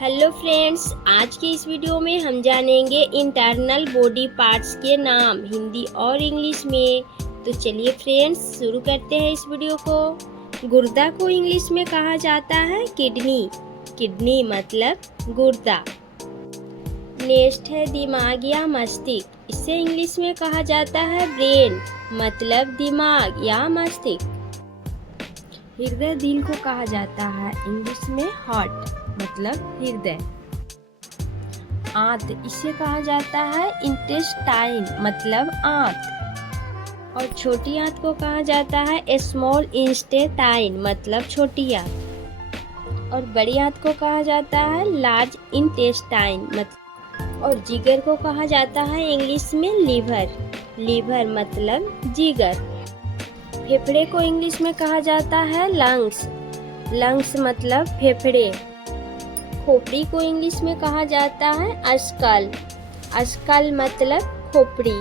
Hello friends, आज की इस वीडियो में हम जानेंगे इंटरनल बॉडी पार्ट्स के नाम हिंदी और इंग्लिश में। तो चलिए फ्रेंड्स शुरू करते हैं इस वीडियो को। गुर्दा को इंग्लिश में कहा जाता है किडनी। किडनी मतलब गुर्दा। नेक्स्ट है दिमाग या मस्तिष्क। इसे इंग्लिश में कहा जाता है ब्रेन मतलब दिमाग या मस्तिष्क। हृदय दिल को कहा जाता है इंग्लिश में हार्ट मतलब हृदय। आंत इसे कहा जाता है इंटेस्टाइन मतलब आंत। और छोटी आंत को कहा जाता है स्मॉल इंटेस्टाइन मतलब छोटी आंत। और बड़ी आंत को कहा जाता है लार्ज इंटेस्टाइन मतलब। और जिगर को कहा जाता है इंग्लिश में लीवर। लीवर मतलब जिगर। फेफड़े को इंग्लिश में कहा जाता है लंग्स। लंग्स मतलब फेफड़े। खोपड़ी को इंग्लिश में कहा जाता है स्कल। स्कल मतलब खोपड़ी।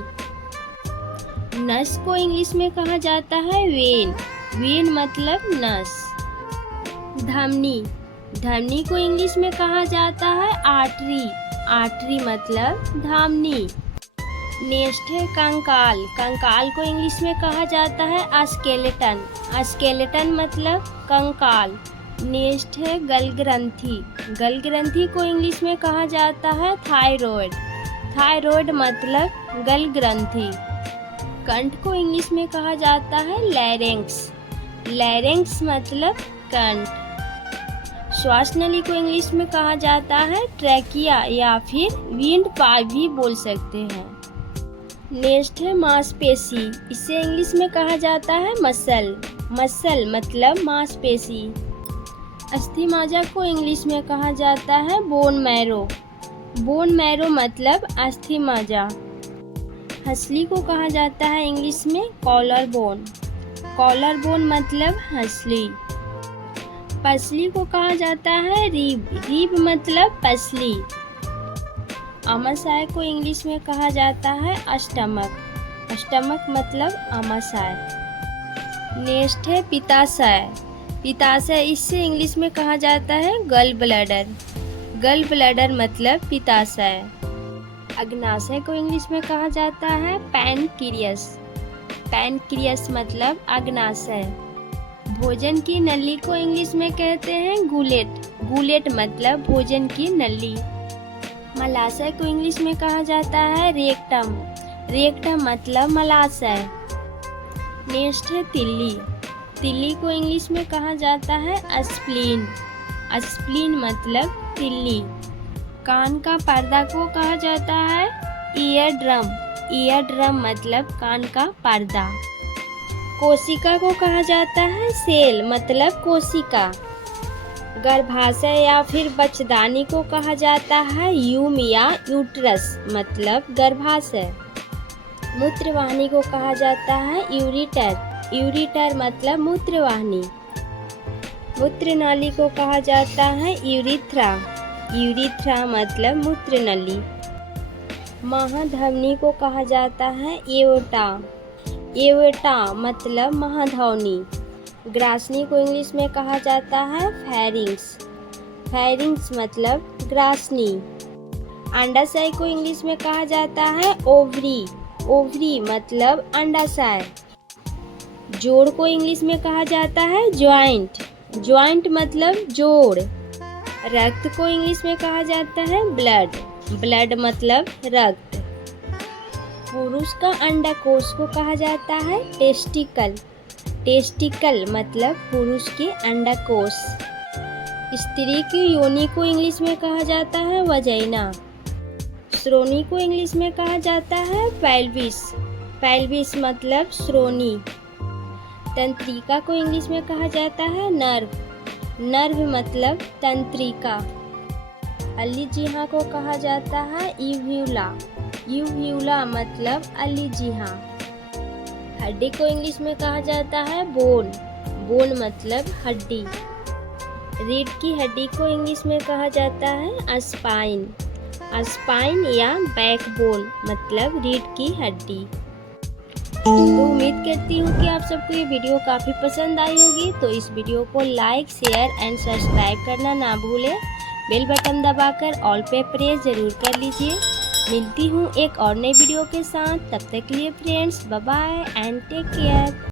नस को इंग्लिश में कहा जाता है वेन। वेन मतलब नस। धमनी। धमनी को इंग्लिश में कहा जाता है आर्टरी। आर्टरी मतलब धमनी। नेक्स्ट है कंकाल। कंकाल को इंग्लिश में कहा जाता है स्केलेटन। स्केलेटन मतलब कंकाल। नेक्स्ट है गलग्रंथि। गलग्रंथि को इंग्लिश में कहा जाता है थायराइड। थायराइड मतलब गलग्रंथि। कंठ को इंग्लिश में कहा जाता है लैरिंक्स। लैरिंक्स मतलब कंठ। श्वास नली को इंग्लिश में कहा जाता है ट्रैकिया या फिर विंड पाइप भी बोल सकते हैं। नेक्स्ट है मांसपेशी। इसे इंग्लिश में कहा जाता है मसल। मसल मतलब मांसपेशी। अस्थि मज्जा को इंग्लिश में कहा जाता है बोन मैरो। बोन मैरो मतलब अस्थि मज्जा। हंसली को कहा जाता है इंग्लिश में कॉलर बोन। कॉलर बोन मतलब हंसली। पसली को कहा जाता है रिब। रिब मतलब पसली। आमाशय को इंग्लिश में कहा जाता है स्टमक। स्टमक मतलब आमाशय। नेक्स्ट है पित्ताशय। पित्ताशय इससे इंग्लिश में कहा जाता है गल ब्लैडर। गल ब्लैडर मतलब पित्ताशय। अग्नाशय को इंग्लिश में कहा जाता है पैनक्रियस। पैनक्रियस मतलब अग्नाशय। भोजन की नली को इंग्लिश में कहते हैं गुलेट। गुलेट मतलब भोजन की नली। मलाशय को इंग्लिश में कहा जाता है रेक्टम। रेक्टम मतलब मलाशय। नेक्स्ट है तिल्ली। तिल्ली को इंग्लिश में कहा जाता है स्प्लीन। स्प्लीन मतलब तिल्ली। कान का पर्दा को कहा जाता है ईयर ड्रम। ईयर ड्रम मतलब कान का पर्दा। कोशिका को कहा जाता है सेल मतलब कोशिका। गर्भाशय या फिर बच्चेदानी को कहा जाता है यूम या यूट्रस मतलब गर्भाशय। मूत्रवाहिनी को कहा जाता है यूरिटर। यूरिटर मतलब मूत्रवाहिनी। मूत्र नाली को कहा जाता है यूरिथ्रा। यूरिथ्रा मतलब मूत्र नली। महाधमनी को कहा जाता है एओर्टा। एओर्टा मतलब महाधमनी। ग्रासनी को इंग्लिश में कहा जाता है फेरिंग्स। फेरिंग्स मतलब ग्रासनी। अंडाशय को इंग्लिश में कहा जाता है ओवरी। ओवरी मतलब अंडाशय। जोड़ को इंग्लिश में कहा जाता है ज्वाइंट। ज्वाइंट मतलब जोड़। रक्त को इंग्लिश में कहा जाता है ब्लड। ब्लड मतलब रक्त। पुरुष का अंडाकोश को कहा जाता है टेस्टिकल। टेस्टिकल मतलब पुरुष के अंडाकोश। स्त्री की योनि को इंग्लिश में कहा जाता है वजाइना। श्रोणि को इंग्लिश में कहा जाता है पेल्विस। पेल्विस मतलब श्रोणि। तंत्रिका को इंग्लिश में कहा जाता है नर्व। नर्व मतलब तंत्रिका। अलिजिहा को कहा जाता है यूव्यूला। यूव्यूला मतलब अलिजिहा। हड्डी को इंग्लिश में कहा जाता है बोन। बोन मतलब हड्डी। रीढ़ की हड्डी को इंग्लिश में कहा जाता है स्पाइन। स्पाइन या बैकबोन मतलब रीढ़ की हड्डी। तो उम्मीद करती हूँ कि आप सबको ये वीडियो काफ़ी पसंद आई होगी। तो इस वीडियो को लाइक शेयर एंड सब्सक्राइब करना ना भूलें। बेल बटन दबाकर ऑल पे प्रेस ज़रूर कर लीजिए। मिलती हूँ एक और नई वीडियो के साथ, तब तक के लिए friends bye bye and take care.